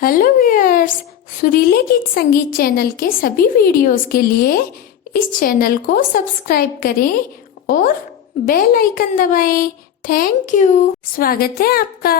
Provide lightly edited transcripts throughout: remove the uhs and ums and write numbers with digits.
Hello viewers, सुरीले गीत संगीत channel के सभी वीडियोस के लिए इस चैनल को सब्सक्राइब करें और बेल आइकन दबाएं। Thank you. स्वागत है आपका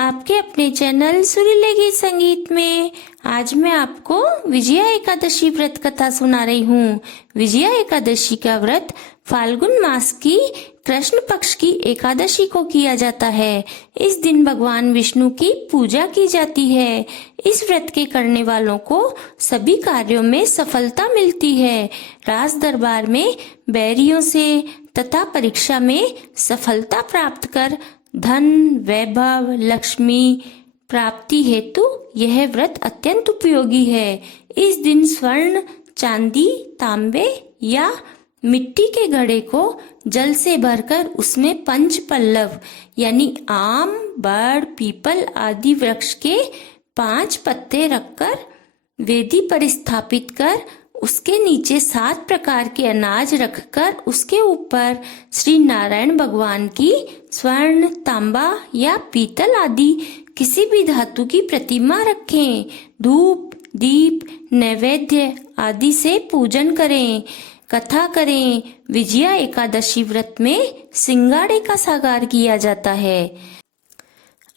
आपके अपने चैनल सुरीले गीत संगीत में। आज मैं आपको विजया एकादशी व्रत कथा सुना रही हूँ। विजया एकादशी का व्रत फाल्गुन मास की कृष्ण पक्ष की एकादशी को किया जाता है। इस दिन भगवान विष्णु की पूजा की जाती है। इस व्रत के करने वालों को सभी कार्यों में सफलता मिलती है। राज दरबार में बैरियों से तथा परीक्षा में सफलता प्राप्त कर धन, वैभव, लक्ष्मी प्राप्ति हेतु यह व्रत अत्यंत उपयोगी है। इस दिन स्वर्ण, चांदी, तांबे या मिट्टी के घड़े को जल से भरकर उसमें पंच पल्लव यानी आम, बड़, पीपल आदि वृक्ष के 5 पत्ते रखकर वेदी पर स्थापित कर उसके नीचे 7 प्रकार के अनाज रखकर उसके ऊपर श्री नारायण भगवान की स्वर्ण, तांबा या पीतल आदि किसी भी धातु की प्रतिमा रखें। धूप, दीप, नैवेद्य आदि से पूजन करें, कथा करें। विजया एकादशी व्रत में सिंगाड़े का साकार किया जाता है।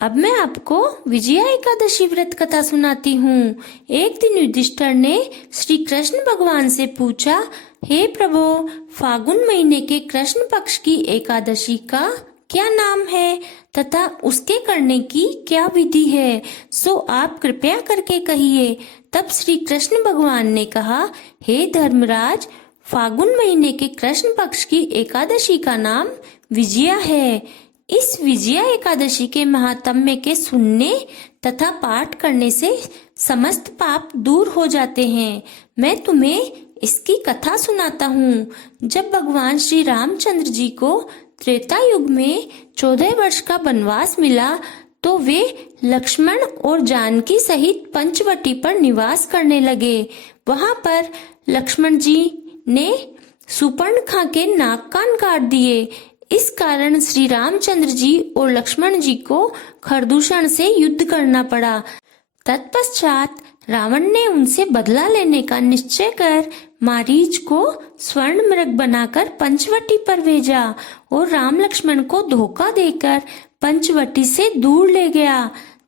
अब मैं आपको विजया एकादशी व्रत कथा सुनाती हूँ। एक दिन युधिष्ठिर ने श्री कृष्ण भगवान से पूछा, हे प्रभु, फागुन महीने के कृष्ण पक्ष की एकादशी का क्या नाम है तथा उसके करने की क्या विधि है, सो आप कृपया करके कहिए। तब श्री कृष्ण भगवान ने कहा, हे धर्मराज, फागुन महीने के कृष्ण पक्ष की एकादशी का नाम विजया है। इस विजया एकादशी के महात्म्य के सुनने तथा पाठ करने से समस्त पाप दूर हो जाते हैं। मैं तुम्हें इसकी कथा सुनाता हूँ। जब भगवान श्री रामचंद्र जी को त्रेता युग में 14 वर्ष का वनवास मिला तो वे लक्ष्मण और जानकी सहित पंचवटी पर निवास करने लगे। वहां पर लक्ष्मण जी ने सुपर्णखा के नाक कान काट दिए। इस कारण श्री रामचंद्र जी और लक्ष्मण जी को खरदूषण से युद्ध करना पड़ा। तत्पश्चात रावण ने उनसे बदला लेने का निश्चय कर मारीच को स्वर्ण मृग बनाकर पंचवटी पर भेजा और राम लक्ष्मण को धोखा देकर पंचवटी से दूर ले गया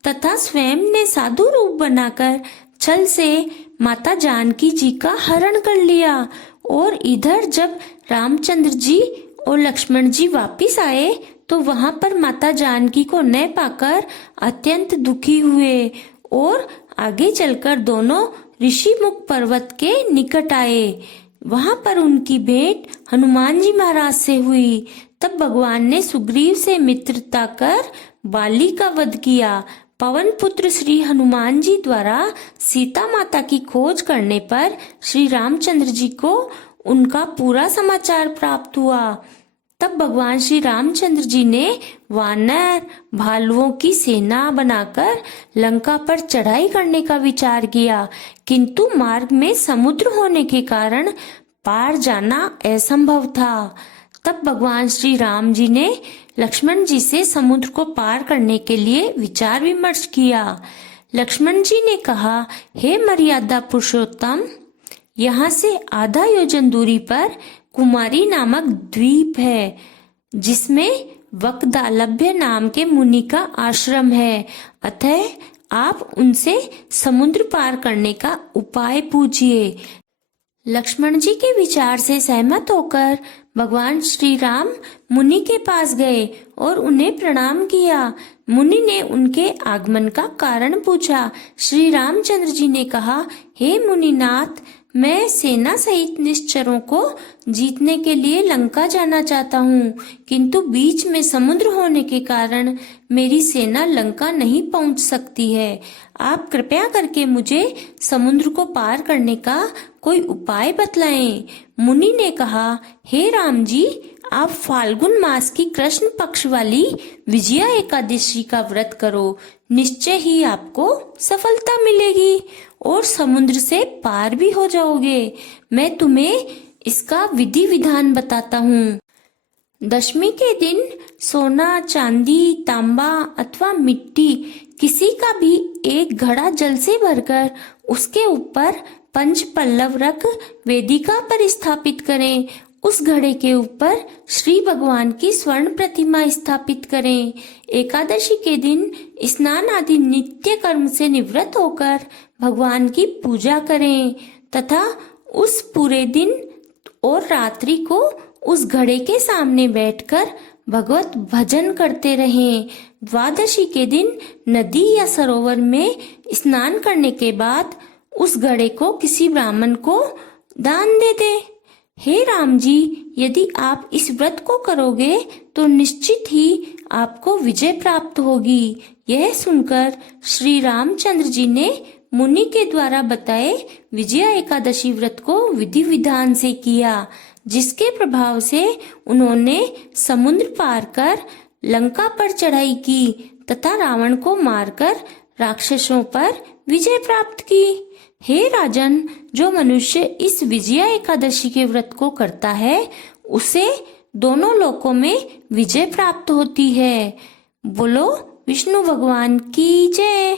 तथा स्वयं ने साधु रूप बनाकर छल से माता जानकी जी का हरण कर लिया। और इधर जब रामचंद्र जी और लक्ष्मण जी वापिस आए तो वहां पर माता जानकी को न पाकर अत्यंत दुखी हुए और आगे चलकर दोनों ऋषिमुख पर्वत के निकट आए। वहां पर उनकी भेंट हनुमान जी महाराज से हुई। तब भगवान ने सुग्रीव से मित्रता कर बाली का वध किया। पवन पुत्र श्री हनुमान जी द्वारा सीता माता की खोज करने पर श्री रामचंद्र जी को उनका पूरा समाचार प्राप्त हुआ। तब भगवान श्री रामचंद्र जी ने वानर, भालुओं की सेना बनाकर लंका पर चढ़ाई करने का विचार किया, किंतु मार्ग में समुद्र होने के कारण पार जाना असंभव था। तब भगवान श्री राम जी ने लक्ष्मण जी से समुद्र को पार करने के लिए विचार विमर्श किया। लक्ष्मण जी ने कहा, हे मर्यादा पुरुषोत्तम, यहाँ से आधा योजन दूरी पर कुमारी नामक द्वीप है जिसमें वक्दालभ्य नाम के मुनि का आश्रम है। अतः आप उनसे समुद्र पार करने का उपाय पूछिए। लक्ष्मण जी के विचार से सहमत होकर भगवान श्री राम मुनि के पास गए और उन्हें प्रणाम किया। मुनि ने उनके आगमन का कारण पूछा। श्री रामचंद्र जी ने कहा, हे मुनिनाथ, मैं सेना सहित निश्चरों को जीतने के लिए लंका जाना चाहता हूँ, किंतु बीच में समुद्र होने के कारण मेरी सेना लंका नहीं पहुँच सकती है। आप कृपया करके मुझे समुद्र को पार करने का कोई उपाय बतलाएं। मुनि ने कहा, हे राम जी, आप फाल्गुन मास की कृष्ण पक्ष वाली विजया एकादशी का व्रत करो। निश्चय ही आपको सफलता मिलेगी और समुद्र से पार भी हो जाओगे। मैं तुम्हें इसका विधि विधान बताता हूँ। दशमी के दिन सोना, चांदी, तांबा अथवा मिट्टी किसी का भी एक घड़ा जल से भरकर उसके ऊपर पंच पल्लव रख वेदिका पर स्थापित करें। उस घड़े के ऊपर श्री भगवान की स्वर्ण प्रतिमा स्थापित करें। एकादशी के दिन स्नान आदि नित्य कर्म से निवृत्त होकर भगवान की पूजा करें तथा उस पूरे दिन और रात्रि को उस घड़े के सामने बैठकर भगवत भजन करते रहें। द्वादशी के दिन नदी या सरोवर में स्नान करने के बाद उस घड़े को किसी ब्राह्मण को दान दे दे। हे राम जी, यदि आप इस व्रत को करोगे तो निश्चित ही आपको विजय प्राप्त होगी। यह सुनकर श्री रामचंद्र जी ने मुनि के द्वारा बताए विजया एकादशी व्रत को विधि विधान से किया, जिसके प्रभाव से उन्होंने समुद्र पार कर लंका पर चढ़ाई की तथा रावण को मारकर राक्षसों पर विजय प्राप्त की। हे राजन, जो मनुष्य इस विजया एकादशी के व्रत को करता है उसे दोनों लोकों में विजय प्राप्त होती है। बोलो विष्णु भगवान की जय।